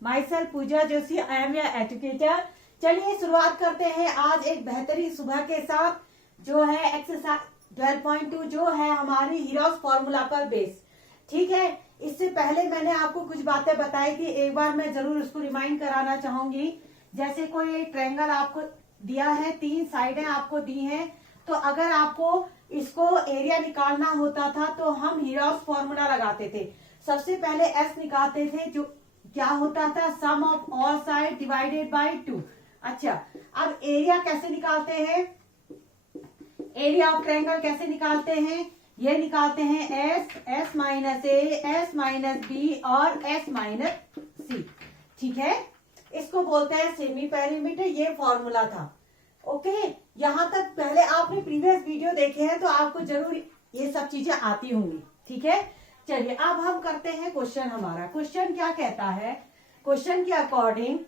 My self Pooja Joshi, I am your educator. चलिए शुरुआत करते हैं आज एक बेहतरीन सुबह के साथ, जो है एक्सरसाइज 12.2 जो है हमारी हीरोज फॉर्मूला पर बेस। ठीक है, इससे पहले मैंने आपको कुछ बातें बताई थी, एक बार मैं जरूर उसको रिमाइंड कराना चाहूंगी। जैसे कोई ट्रायंगल आपको दिया है, 3 साइडें आपको दी हैं, तो अगर आपको इसको एरिया निकालना होता था तो हम हीरोज फॉर्मूला लगाते थे। सबसे पहले एस निकालते थे, जो क्या होता था, sum of all side divided by 2। अच्छा, अब एरिया कैसे निकालते हैं, एरिया ऑफ ट्रायंगल कैसे निकालते हैं, ये निकालते हैं एस माइनस ए, एस माइनस बी और एस माइनस सी। ठीक है, इसको बोलते हैं सेमी पेरीमीटर। ये फॉर्मूला था। ओके, यहाँ तक पहले आपने प्रीवियस वीडियो देखे हैं तो आपको जरूर ये सब चीजें आती होंगी। ठीक है, चलिए अब हम करते हैं क्वेश्चन। हमारा क्वेश्चन क्या कहता है, क्वेश्चन के अकॉर्डिंग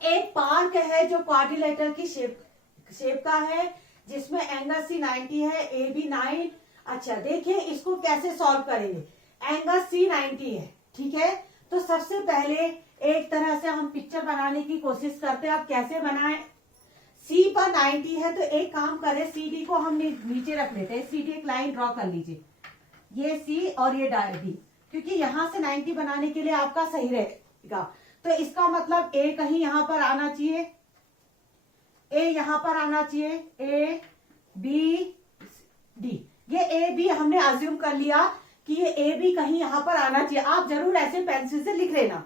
एक पार्क है जो क्वाड्रिलेटरल की शेप का है, जिसमें एंगल सी 90 है, ए बी 9। अच्छा देखिए इसको कैसे सॉल्व करेंगे। एंगल सी 90 है, ठीक है, तो सबसे पहले एक तरह से हम पिक्चर बनाने की कोशिश करते हैं। अब कैसे बनाएं, सी पर 90 है तो एक काम करें, सी डी को हम नीचे रख लेते हैं। सी डी एक लाइन ड्रॉ कर लीजिए, ये सी और ये डी, क्योंकि यहां से 90 बनाने के लिए आपका सही रहेगा। तो इसका मतलब ए कहीं यहां पर आना चाहिए, ए यहां पर आना चाहिए, ए बी डी। ये ए बी हमने अज्यूम कर लिया कि ये ए बी कहीं यहां पर आना चाहिए। आप जरूर ऐसे पेंसिल से लिख लेना,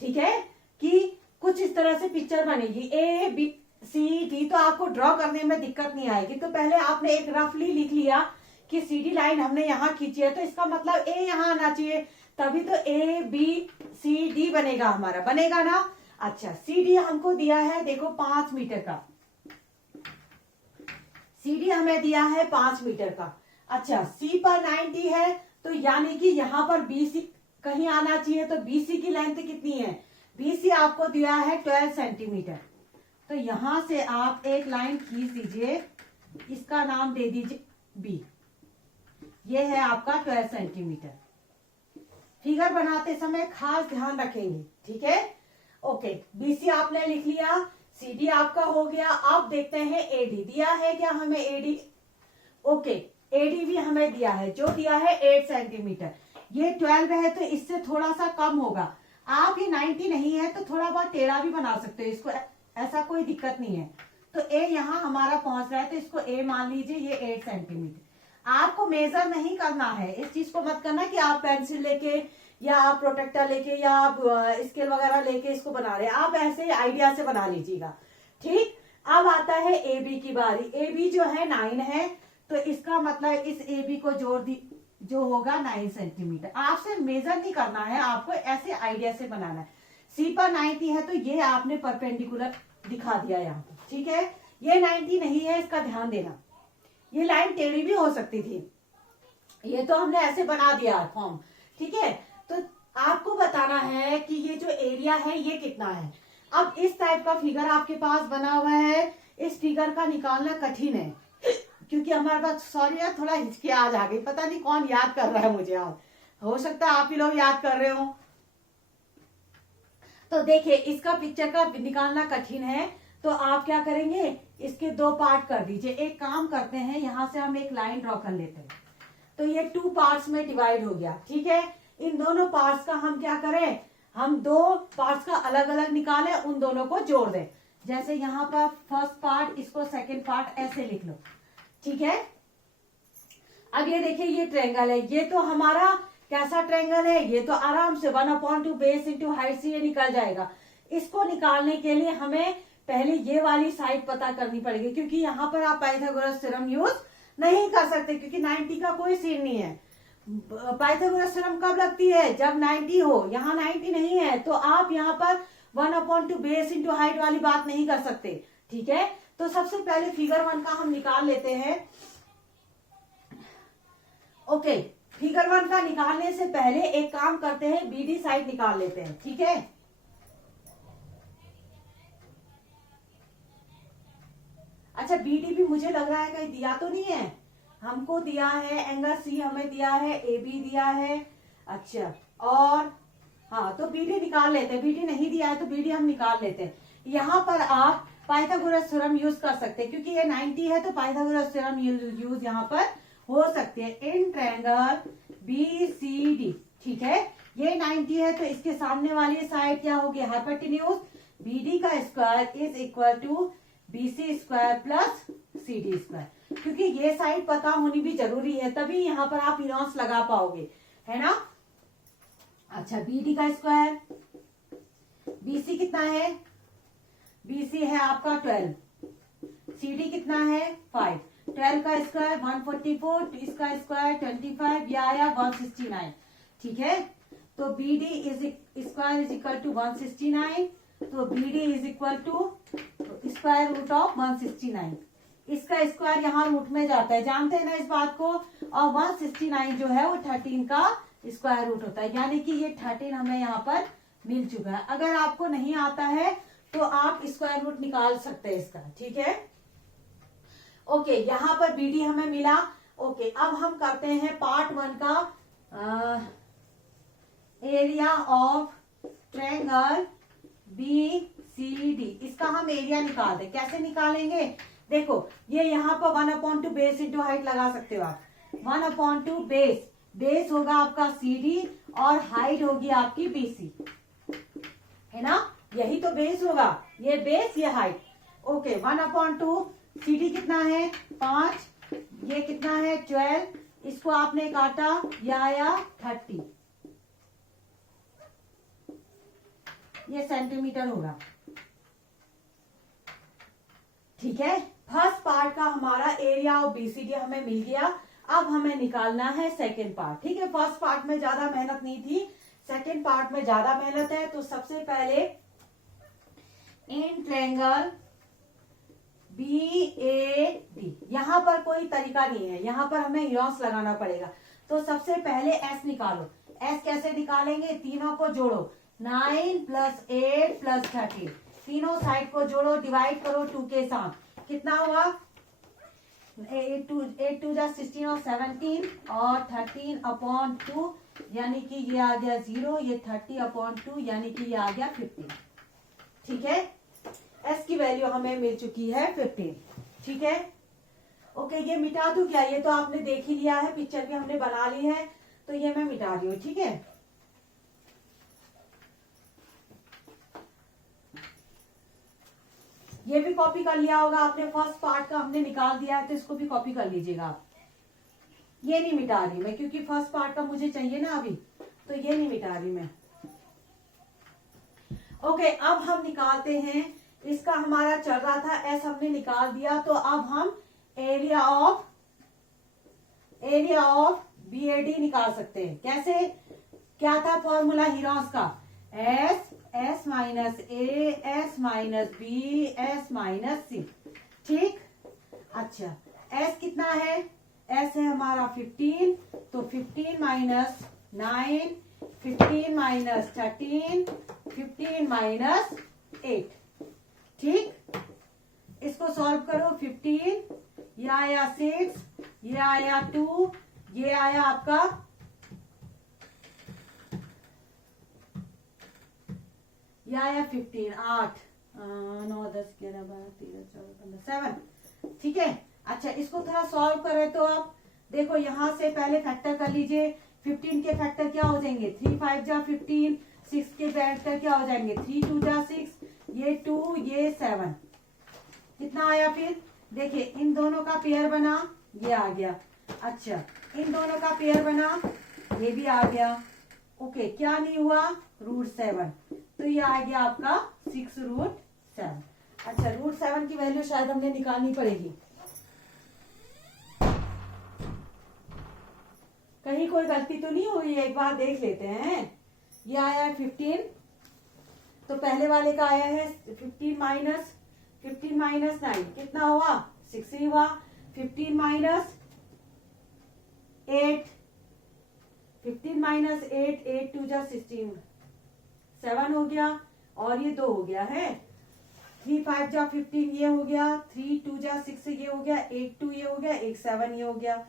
ठीक है, कि कुछ इस तरह से पिक्चर बनेगी ए बी सी डी, तो आपको ड्रॉ करने में दिक्कत नहीं आएगी। तो पहले आपने एक रफली लिख लिया कि सी डी लाइन हमने यहाँ खींची है, तो इसका मतलब ए यहाँ आना चाहिए, तभी तो ए बी सी डी बनेगा, हमारा बनेगा ना। अच्छा, सी डी हमको दिया है, देखो 5 मीटर का, सी डी हमें दिया है 5 मीटर का। अच्छा, सी पर 90 है, तो यानी कि यहाँ पर बी सी कहीं आना चाहिए, तो बी सी की लेंथ कितनी है, बी सी आपको दिया है 12 सेंटीमीटर। तो यहां से आप एक लाइन खींच दीजिए, इसका नाम दे दीजिए बी। ये है आपका 12 सेंटीमीटर। फिगर बनाते समय खास ध्यान रखेंगे, ठीक है। ओके, बीसी आपने लिख लिया, सीडी आपका हो गया। अब देखते हैं एडी दिया है क्या हमें, एडी। ओके, एडी भी हमें दिया है, जो दिया है 8 सेंटीमीटर। ये 12 है तो इससे थोड़ा सा कम होगा। आप ये 90 नहीं है तो थोड़ा बहुत टेढ़ा भी बना सकते हो इसको, ऐसा कोई दिक्कत नहीं है। तो ए यहाँ हमारा पहुंच रहा है तो इसको ए मान लीजिए, ये 8 सेंटीमीटर। आपको मेजर नहीं करना है, इस चीज को मत करना कि आप पेंसिल लेके या आप प्रोटेक्टर लेके या आप स्केल वगैरह लेके इसको बना रहे हैं। आप ऐसे आइडिया से बना लीजिएगा, ठीक। अब आता है ए बी की बारी। ए बी जो है 9 है, तो इसका मतलब इस ए बी को जोड़ दी, जो होगा 9 सेंटीमीटर। आपसे मेजर नहीं करना है, आपको ऐसे आइडिया से बनाना है। सी पर 90 है तो ये आपने परपेंडिकुलर दिखा दिया यहाँ पर, ठीक है। ये 90 नहीं है, इसका ध्यान देना, ये लाइन टेढ़ी भी हो सकती थी, ये तो हमने ऐसे बना दिया फॉर्म, ठीक है। तो आपको बताना है कि ये जो एरिया है ये कितना है। अब इस टाइप का फिगर आपके पास बना हुआ है, इस फिगर का निकालना कठिन है, क्योंकि हमारे पास, सॉरी यार थोड़ा हिचकी आज आ गई, पता नहीं कौन याद कर रहा है मुझे, आज हो सकता है आप ही लोग याद कर रहे हो। तो देखिए इसका पिक्चर का निकालना कठिन है, तो आप क्या करेंगे, इसके 2 पार्ट कर दीजिए। एक काम करते हैं, यहां से हम एक लाइन ड्रॉ कर लेते हैं, तो ये 2 पार्ट्स में डिवाइड हो गया, ठीक है। इन दोनों पार्ट्स का हम क्या करें, हम 2 पार्ट्स का अलग अलग निकालें, उन दोनों को जोड़ दें। जैसे यहाँ पर फर्स्ट पार्ट, इसको सेकेंड पार्ट ऐसे लिख लो, ठीक है। अब ये देखिए ये ट्रायंगल है, ये तो हमारा कैसा ट्रायंगल है, ये तो आराम से 1/2 बेस इंटू हाइट से ये निकल जाएगा। इसको निकालने के लिए हमें पहले ये वाली साइड पता करनी पड़ेगी, क्योंकि यहाँ पर आप पाइथागोरस थ्योरम यूज नहीं कर सकते, क्योंकि 90 का कोई सीन नहीं है। पाइथागोरस थ्योरम कब लगती है, जब 90 हो। यहाँ 90 नहीं है तो आप यहाँ पर 1/2 बेस इंटू हाइट वाली बात नहीं कर सकते, ठीक है। तो सबसे पहले फिगर 1 का हम निकाल लेते हैं। ओके, फिगर 1 का निकालने से पहले एक काम करते हैं, बीडी साइड निकाल लेते हैं, ठीक है। अच्छा, बीडी भी मुझे लग रहा है कहीं दिया तो नहीं है, हमको दिया है एंगल सी, हमें दिया है ए बी दिया है। अच्छा, और हाँ, तो बीडी निकाल लेते हैं। बीडी नहीं दिया है तो बीडी हम निकाल लेते हैं। यहाँ पर आप पाइथागोरस थ्योरम यूज कर सकते हैं, क्योंकि ये 90 है तो पाइथागोरस थ्योरम यूज यहाँ पर हो सकती है। इन ट्रायंगल BCD, ठीक है, ये 90 है तो इसके सामने वाली साइड क्या होगी, हाइपोटेन्यूज। BD का square is equal to BC square plus CD square, क्योंकि ये साइड पता होनी भी जरूरी है, तभी यहाँ पर आप इनॉस लगा पाओगे, है ना। अच्छा, BD का स्क्वायर, BC कितना है, BC है आपका 12, CD कितना है 5, 12 का स्क्वायर 144, इसका स्क्वायर 25, ये आया 169, ठीक है। तो BD is square is equal to 169, तो BD is equal to square root of 169, इसका स्क्वायर यहाँ रूट में जाता है, जानते हैं ना इस बात को। और 169 जो है वो 13 का स्क्वायर रूट होता है, यानी कि ये 13 हमें यहाँ पर मिल चुका है। अगर आपको नहीं आता है तो आप स्क्वायर रूट निकाल सकते हैं इसका, ठीक है। ओके, यहाँ पर BD हमें मिला। ओके, अब हम करते हैं पार्ट 1 का एरिया ऑफ ट्रायंगल BCD। इसका हम एरिया निकाल दें। कैसे निकालेंगे, देखो ये यहाँ पर 1/2 बेस इंटू हाइट लगा सकते हो आप। 1/2 बेस, बेस होगा आपका CD और हाइट होगी आपकी BC, है ना, यही तो बेस होगा, ये बेस ये हाइट। ओके, 1/2 CD कितना है 5, ये कितना है 12, इसको आपने काटा, यह आया 30, ये सेंटीमीटर होगा, ठीक है। फर्स्ट पार्ट का हमारा एरिया ऑफ BCD हमें मिल गया। अब हमें निकालना है सेकेंड पार्ट, ठीक है। फर्स्ट पार्ट में ज्यादा मेहनत नहीं थी, सेकेंड पार्ट में ज्यादा मेहनत है। तो सबसे पहले इन ट्रायंगल BAD, यहाँ पर कोई तरीका नहीं है, यहाँ पर हमें हीरोस लगाना पड़ेगा। तो सबसे पहले S निकालो। S कैसे निकालेंगे, तीनों को जोड़ो, 9 + 8 + 13, तीनों साइड को जोड़ो, डिवाइड करो 2 के साथ, कितना हुआ 8 2 जा 16 और 17 और 13/2, यानी कि ये आ गया 0, ये 30/2 यानी कि ये आ गया 15, ठीक है। S की वैल्यू हमें मिल चुकी है 15, ठीक है। ओके, ये मिटा दूं क्या, ये तो आपने देख ही लिया है, पिक्चर भी हमने बना ली है, तो ये मैं मिटा रही हूँ, ठीक है। ये भी कॉपी कर लिया होगा आपने, फर्स्ट पार्ट का हमने निकाल दिया है, तो इसको भी कॉपी कर लीजिएगा आप। ये नहीं मिटा रही मैं, क्योंकि फर्स्ट पार्ट का मुझे चाहिए ना अभी, तो ये नहीं मिटा रही मैं। ओके, अब हम निकालते हैं, इसका हमारा चल रहा था S हमने निकाल दिया, तो अब हम एरिया ऑफ BAD निकाल सकते हैं। कैसे, क्या था फॉर्मूला हीरोस का, S minus A, S minus B, S minus C, ठीक। अच्छा, S कितना है, S है हमारा 15, तो 15 माइनस 9, 15 माइनस 13, 15 माइनस 8, ठीक। इसको सॉल्व करो, 15, ये आया 6, ये आया 2, ये आया आपका 15, 8 9 10 11 12 13 14 15 7, ठीक है। अच्छा, इसको थोड़ा सॉल्व करें तो आप देखो, यहां से पहले फैक्टर कर लीजिए। 15 के फैक्टर क्या हो जाएंगे, 3 5 जा 15, 6 के फैक्टर क्या हो जाएंगे, 3 2 जा 6, ये 2 ये 7, कितना आया फिर, देखिए इन दोनों का पेयर बना, ये आ गया। अच्छा, इन दोनों का पेयर बना, ये भी आ गया। ओके, क्या नहीं हुआ, √7, तो ये आ गया आपका 6√7। अच्छा, √7 की वैल्यू शायद हमने निकालनी पड़ेगी, कहीं कोई गलती तो नहीं हुई, एक बार देख लेते हैं। ये आया है 15, तो पहले वाले का आया है 15 माइनस 9, कितना हुआ 6 ही हुआ। 15 माइनस 8, 15 माइनस 8, 8 2 जा 16, 7 हो गया, और ये 2 हो गया है। 3 5 जा 15 ये हो गया, 3 2 जा 6 ये हो गया, 1 2 ये हो गया, 1 7 ये हो गया।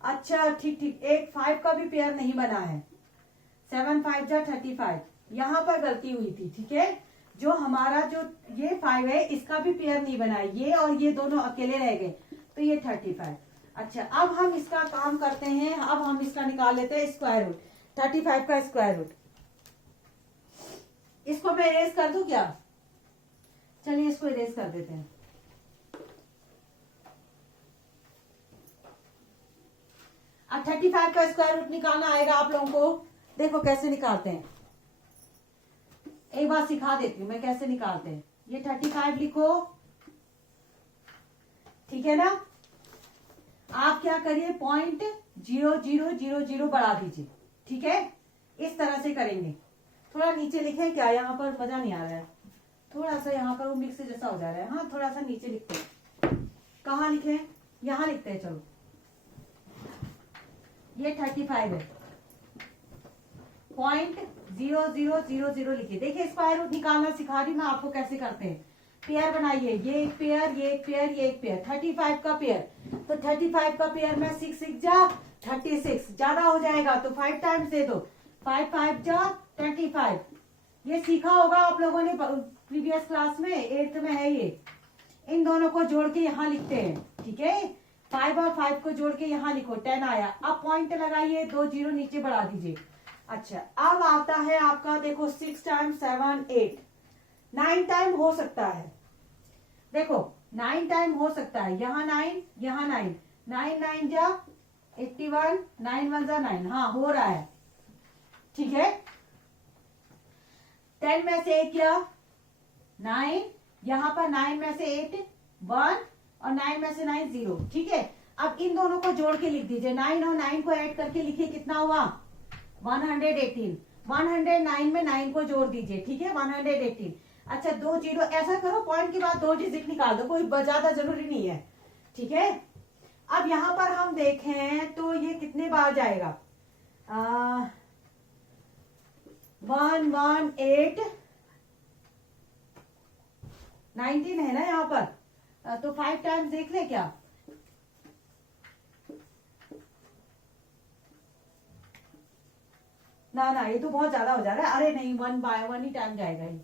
अच्छा, ठीक, एक 5 का भी पेयर नहीं बना है, 7 5 जा 35, यहाँ पर गलती हुई थी, ठीक है। जो हमारा जो ये 5 है इसका भी पेयर नहीं बना, ये और ये दोनों अकेले रह गए, तो ये 35। अच्छा, अब हम इसका काम करते हैं, अब हम इसका निकाल लेते हैं स्क्वायर रूट, 35 का स्क्वायर रूट। इसको मैं इरेज कर दूं क्या? चलिए इसको इरेज कर देते हैं। अब 35 का स्क्वायर रूट निकालना आएगा आप लोगों को। देखो कैसे निकालते हैं, एक बार सिखा देती हूँ मैं कैसे निकालते हैं। ये 35 लिखो, ठीक है ना। आप क्या करिए, 0.0000 बढ़ा दीजिए, ठीक है। इस तरह से करेंगे। थोड़ा नीचे लिखे क्या, यहाँ पर मजा नहीं आ रहा है, थोड़ा सा यहाँ पर वो मिक्स जैसा हो जा रहा है। हाँ, थोड़ा सा नीचे लिखते हैं। कहाँ लिखे? यहाँ लिखते हैं। चलो, ये 35 है, 0.0000 लिखिए। देखिए स्क्वायर रूट निकालना सिखा रही मैं आपको कैसे करते हैं। पेयर बनाइए, ये एक पेयर, ये एक पेयर, ये एक पेयर, 35 का पेयर। तो 35 का पेयर में 6 6 जा 36, ज्यादा हो जाएगा तो 5 टाइम्स दे दो, 5 5 जा 25। ये सीखा होगा आप लोगों ने प्रीवियस क्लास में, 8th में है ये। इन दोनों को जोड़ के यहाँ लिखते हैं, ठीक है। 5 और 5 को जोड़ के यहाँ लिखो, 10 आया। अब पॉइंट लगाइए, 2 0 नीचे बढ़ा दीजिए। अच्छा, अब आता है आपका, देखो 6 टाइम्स 7 8, 9 टाइम हो सकता है। देखो 9 टाइम हो सकता है, यहाँ 9, यहाँ 9, 9 9 जा 81, 9 1 जा 9। हाँ, हो रहा है, ठीक है। 10 में से 1 किया 9, यहाँ पर 9 में से 8 1 और 9 में से 9 0, ठीक है। अब इन दोनों को जोड़ के लिख दीजिए, 9 और 9 को ऐड करके लिखिए, कितना हुआ 118। 109 में 9 को जोड़ दीजिए, ठीक है, 118। अच्छा, 2 0, ऐसा करो पॉइंट के बाद 2 डिजिट निकाल दो, कोई ज्यादा जरूरी नहीं है, ठीक है। अब यहाँ पर हम देखें तो ये कितने बार जाएगा, 118 19 है ना यहाँ पर, तो 5 टाइम्स देख ले क्या। ना ना, ये तो बहुत ज्यादा हो जा रहा है। अरे नहीं, 1 बाय 1 ही टाइम जाएगा ये।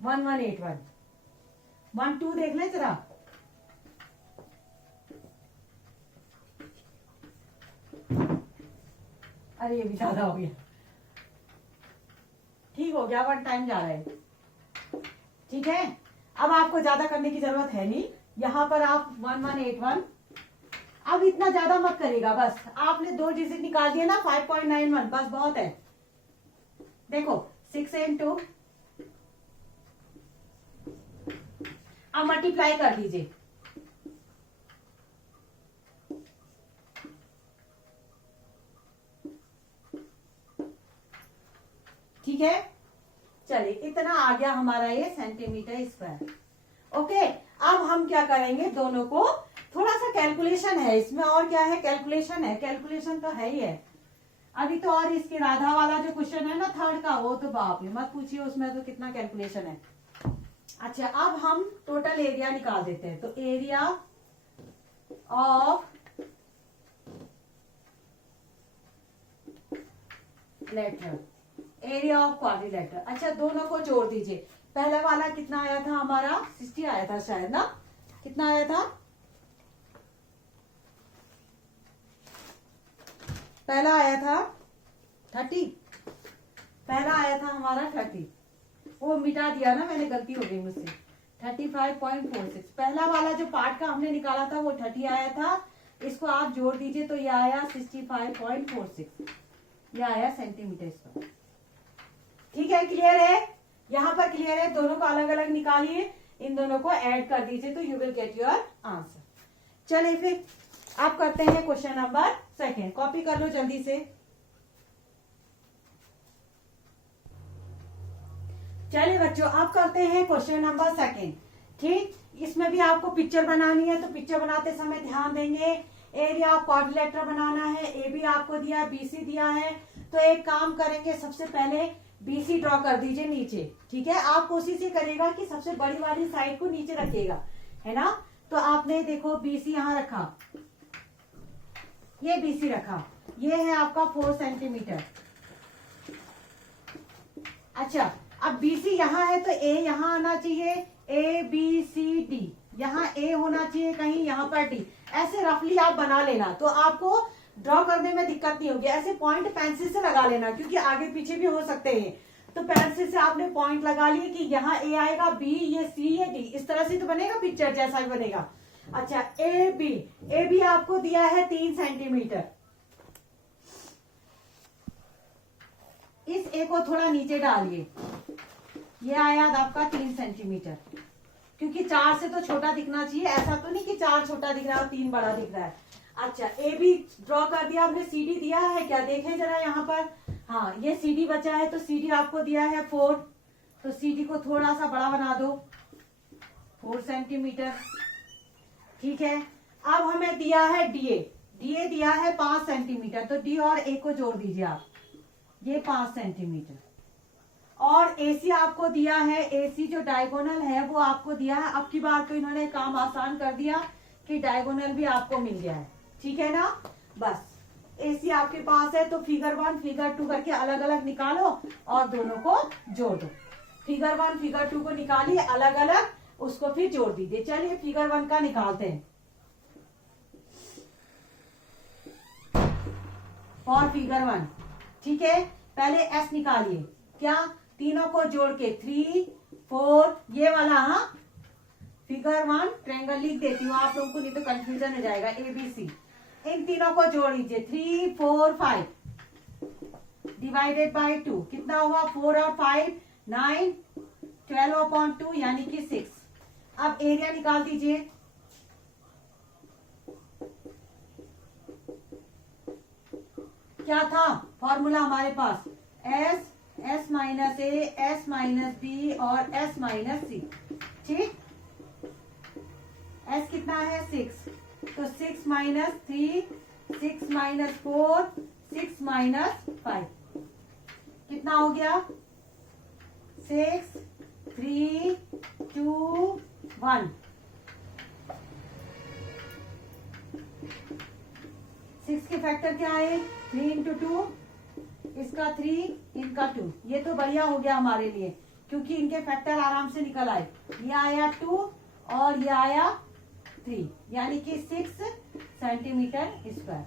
वन 1 8 1 1 2 देख ले जरा। अरे ये भी ज्यादा हो गया, ठीक हो गया, 1 टाइम जा रहा है, ठीक है। अब आपको ज्यादा करने की जरूरत है नहीं, यहाँ पर आप 1 1 8 1। अब इतना ज्यादा मत करेगा, बस आपने 2 डिजिट निकाल दिया ना, 5.91, बस बहुत है। देखो 6 and 2, अब मल्टीप्लाई कर दीजिए, ठीक है। चलिए, इतना आ गया हमारा ये सेंटीमीटर स्क्वायर। ओके, अब हम क्या करेंगे, दोनों को थोड़ा सा कैलकुलेशन है इसमें, और क्या है, कैलकुलेशन है, कैलकुलेशन तो है ही है अभी तो। और इसके राधा वाला जो क्वेश्चन है ना 3rd का, वो तो बाप रे मत पूछिए, उसमें तो कितना कैलकुलेशन है। अच्छा, अब हम टोटल एरिया निकाल देते हैं। तो area of letter, area of quadrilateral. अच्छा, दोनों को जोड़ दीजिए। पहला वाला कितना आया था हमारा, 60 आया था शायद ना, कितना आया था पहला, आया था 30, पहला आया था हमारा 30, वो मिटा दिया ना मैंने, गलती हो गई मुझसे। 35.46, पहला वाला जो पार्ट का हमने निकाला था वो 30 आया था, इसको आप जोड़ दीजिए तो ये आया 65.46, ये आया सेंटीमीटर स्क्वायर। ठीक है, क्लियर है, यहाँ पर क्लियर है। दोनों को अलग अलग निकालिए, इन दोनों को ऐड कर दीजिए तो you will get your answer. चलिए फिर आप करते हैं क्वेश्चन नंबर 2, कॉपी कर लो जल्दी से। चलिए बच्चों, आप करते हैं क्वेश्चन नंबर 2। ठीक, इसमें भी आपको पिक्चर बनानी है, तो पिक्चर बनाते समय ध्यान देंगे। एरिया ऑफ क्वाड्रिलेटरल बनाना है, ए बी आपको दिया, बीसी दिया है। तो एक काम करेंगे, सबसे पहले बीसी ड्रॉ कर दीजिए नीचे। ठीक है, आप कोशिश ये करेगा कि सबसे बड़ी वाली साइड को नीचे रखिएगा, है ना। तो आपने देखो बीसी यहाँ रखा, ये BC रखा, ये है आपका 4 सेंटीमीटर। अच्छा, अब BC यहाँ है तो A यहाँ आना चाहिए, ABCD, यहाँ A होना चाहिए कहीं, यहाँ पर D। ऐसे रफली आप बना लेना तो आपको ड्रॉ करने में दिक्कत नहीं होगी। ऐसे पॉइंट पेंसिल से लगा लेना क्योंकि आगे पीछे भी हो सकते हैं। तो पेंसिल से आपने पॉइंट लगा लिए कि यहाँ A आएगा, B, ये C, ये D, इस तरह से तो बनेगा पिक्चर जैसा भी बनेगा। अच्छा, AB आपको दिया है 3 सेंटीमीटर। इस A को थोड़ा नीचे डालिए, ये आया आपका 3 सेंटीमीटर, क्योंकि 4 से तो छोटा दिखना चाहिए। ऐसा तो नहीं कि 4 छोटा दिख रहा है और 3 बड़ा दिख रहा है। अच्छा, AB ड्रॉ कर दिया हमने। CD दिया है क्या, देखें जरा यहाँ पर। हाँ, ये CD बचा है तो CD आपको दिया है 4, तो CD को थोड़ा सा बड़ा बना दो, 4 सेंटीमीटर। ठीक है, अब हमें दिया है DA दिया है 5 सेंटीमीटर, तो D और A को जोड़ दीजिए आप, ये 5 सेंटीमीटर। और AC आपको दिया है, AC जो डायगोनल है वो आपको दिया है। अब की बार तो इन्होंने काम आसान कर दिया कि डायगोनल भी आपको मिल गया है, ठीक है ना। बस AC आपके पास है तो फिगर 1 फिगर 2 करके अलग अलग निकालो और दोनों को जोड़ दो। फिगर 1 फिगर 2 को निकालिए अलग अलग, उसको फिर जोड़ दीजिए। चलिए फिगर 1 का निकालते हैं। फॉर फिगर 1, ठीक है, पहले S निकालिए। क्या, तीनों को जोड़ के 3 4, ये वाला। हाँ, फिगर 1 ट्रायंगल लिख देती हूँ आप लोगों को, नहीं तो कंफ्यूजन हो जाएगा। ABC, इन तीनों को जोड़ लीजिए। 3 4 5 डिवाइडेड बाय 2 कितना हुआ, 4 और 5 9, 12/2 यानी कि 6। अब एरिया निकाल दीजिए। क्या था फॉर्मूला हमारे पास, S minus A, S minus B और S माइनस C। ठीक, S कितना है 6, तो 6 माइनस 3, 6 माइनस 4, 6 माइनस 5 कितना हो गया, 6 3 2 1। 6 के फैक्टर क्या है, 3 इंटू 2, इसका 3, इनका 2। ये तो बढ़िया हो गया हमारे लिए क्योंकि इनके फैक्टर आराम से निकल आए। ये आया 2 और ये आया 3, यानी कि 6 सेंटीमीटर स्क्वायर।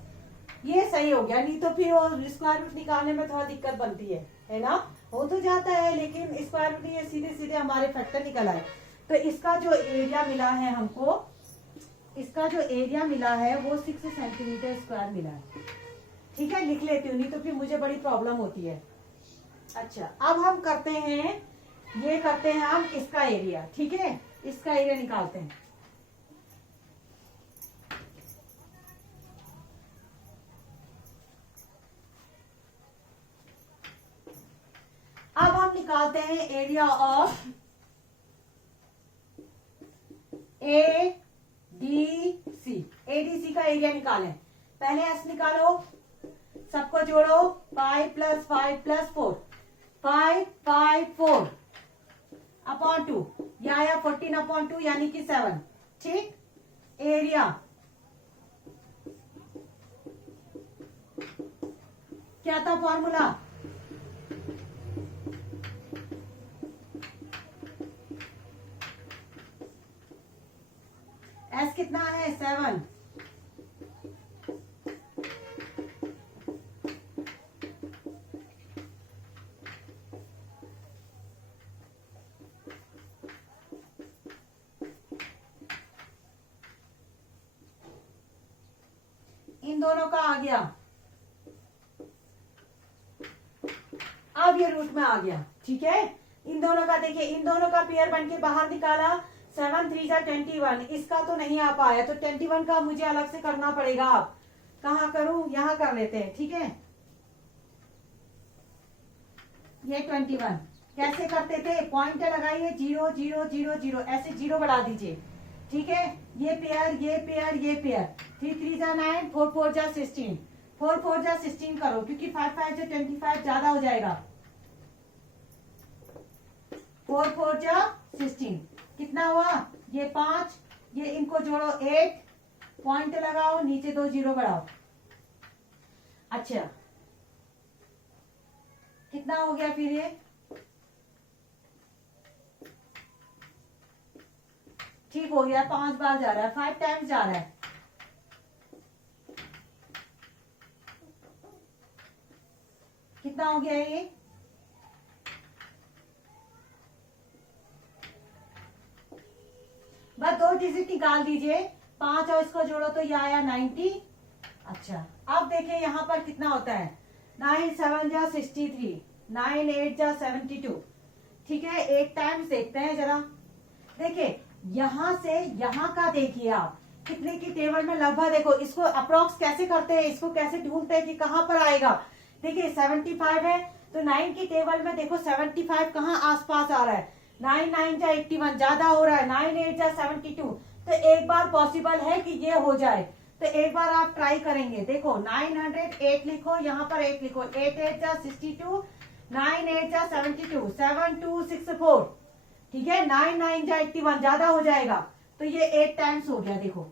ये सही हो गया, नहीं तो फिर वो स्क्वायर रूट निकालने में थोड़ा दिक्कत बनती है ना। हो तो जाता है लेकिन स्क्वायर रूट ये सीधे सीधे हमारे फैक्टर निकल आए। तो इसका जो एरिया मिला है हमको, इसका जो एरिया मिला है वो 6 सेंटीमीटर स्क्वायर मिला है। ठीक है, लिख लेती हूँ, नहीं तो फिर मुझे बड़ी प्रॉब्लम होती है। अच्छा, अब हम करते हैं, ये करते हैं हम इसका एरिया। ठीक है, इसका एरिया निकालते हैं। अब हम निकालते हैं एरिया ऑफ ADC। ADC का एरिया निकालें। पहले S निकालो, सबको जोड़ो, 5 + 5 + 4, 5 5 4 अपॉन 2, यह आया 14/2 यानी कि 7। ठीक, एरिया क्या था फॉर्मूला, S कितना है 7, इन दोनों का आ गया। अब ये रूट में आ गया। ठीक है, इन दोनों का देखिए, इन दोनों का पेयर बन के बाहर निकाला, 7 3 जा 21। इसका तो नहीं आ पाया तो 21 का मुझे अलग से करना पड़ेगा। आप कहाँ करूं, यहां कर लेते हैं। ठीक है, ये 21 कैसे करते थे, पॉइंट लगाइए, 0 0 0 0, ऐसे 0 बढ़ा दीजिए। ठीक है, ये पेयर ये पेयर ये पेयर, 3 3 जा 9, 4 4 जा 16, 4 4 जा 16 करो क्योंकि 5 5 जा 25 ज्यादा हो जाएगा। 4 4 जा 16 कितना हुआ, ये 5, ये इनको जोड़ो 8, पॉइंट लगाओ, नीचे 2 0 बढ़ाओ, अच्छा, कितना हो गया फिर ये? ठीक हो गया, 5 बार जा रहा है, 5 टाइम्स जा रहा है। कितना हो गया ये? बस 2 डिजिट निकाल दीजिए, 5 और इसको जोड़ो तो ये आया 90। अच्छा, अब देखिए यहाँ पर कितना होता है, 9 7 जा 63, 9 8 जा 72। ठीक है, 8 टाइम्स देखते हैं जरा। देखिए यहाँ से यहाँ का देखिए आप कितने की टेबल में लगभग, देखो इसको अप्रोक्स कैसे करते हैं, इसको कैसे ढूंढते हैं कि कहाँ पर आएगा। देखिए 75 है तो 9 की टेबल में देखो 75 कहाँ आसपास आ रहा है, 9 9 जा 81 ज्यादा हो रहा है, 9 8 जा 72। तो एक बार पॉसिबल है कि ये हो जाए, तो एक बार आप ट्राई करेंगे। देखो 908 लिखो, यहाँ पर 8 लिखो, 8 8 जा 62, 9 8 जा 72, 7264। ठीक है, 9 9 जा 81 ज्यादा हो जाएगा, तो ये 8 टाइम्स हो गया। देखो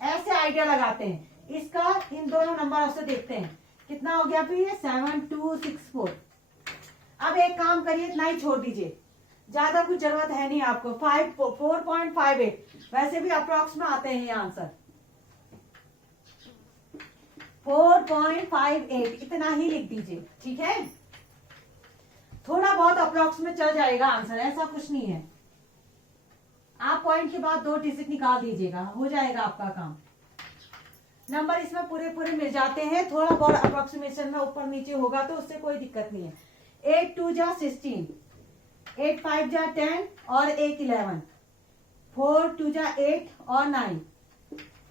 ऐसे आइडिया लगाते हैं इसका, इन दोनों नंबरों से देखते हैं कितना हो गया। फिर ये 7264। अब एक काम करिए, इतना ही छोड़ दीजिए, ज्यादा कुछ जरूरत है नहीं आपको। 4.58 वैसे भी अप्रोक्स में आते हैं ये आंसर, 4.58 इतना ही लिख दीजिए। ठीक है, थोड़ा बहुत अप्रोक्स में चल जाएगा आंसर, ऐसा कुछ नहीं है। आप पॉइंट के बाद 2 डिजिट निकाल दीजिएगा, हो जाएगा आपका काम। नंबर इसमें पूरे पूरे मिल जाते हैं, थोड़ा बहुत अप्रोक्सीमेशन में ऊपर नीचे होगा तो उससे कोई दिक्कत नहीं है। 8 2 जा 16, 8 5 जा 10 और 1 11, 4 2 जा 8 और 9।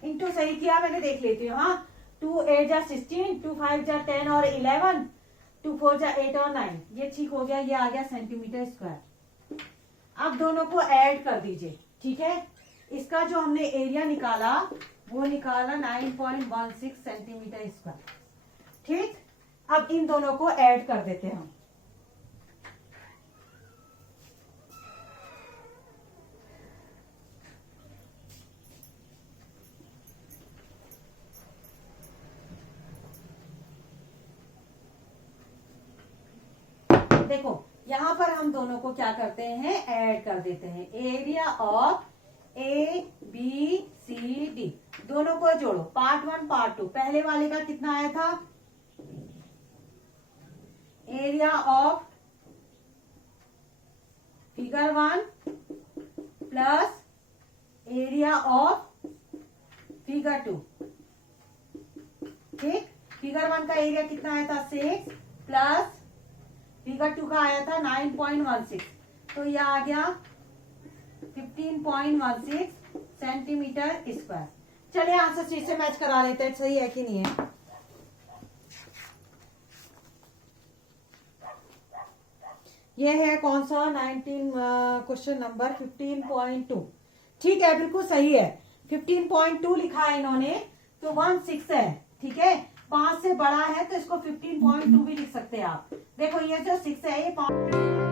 इंटू सही किया मैंने, देख लेती हूँ। हाँ, 2 8 जा 16, 2 5 जा 10 और 11, 2 4 जा 8 और 9। ये ठीक हो गया, ये आ गया सेंटीमीटर स्क्वायर। अब दोनों को ऐड कर दीजिए। ठीक है, इसका जो हमने एरिया निकाला वो निकाला 9.16 सेंटीमीटर स्क्वायर। ठीक, अब इन दोनों को ऐड कर देते हैं हम। देखो यहाँ पर हम दोनों को क्या करते हैं, ऐड कर देते हैं। Area of A B C D, दोनों को जोड़ो, पार्ट 1 पार्ट 2। पहले वाले का कितना आया था, area of figure 1 plus area of figure 2। ठीक, फिगर 1 का एरिया कितना आया था 6 प्लस फिगर 2 का आया था 9.16, तो यह आ गया 15.16 सेंटीमीटर स्क्वायर। चलिए आंसर शीट से मैच करा लेते हैं, सही है कि नहीं है। ये है कौन सा, 19 क्वेश्चन नंबर 15.2। ठीक है, बिल्कुल सही है, 15.2 लिखा है इन्होंने, तो 16 है। ठीक है, 5 से बड़ा है तो इसको 15.2 भी लिख सकते हैं आप। देखो ये जो 6 है ये 5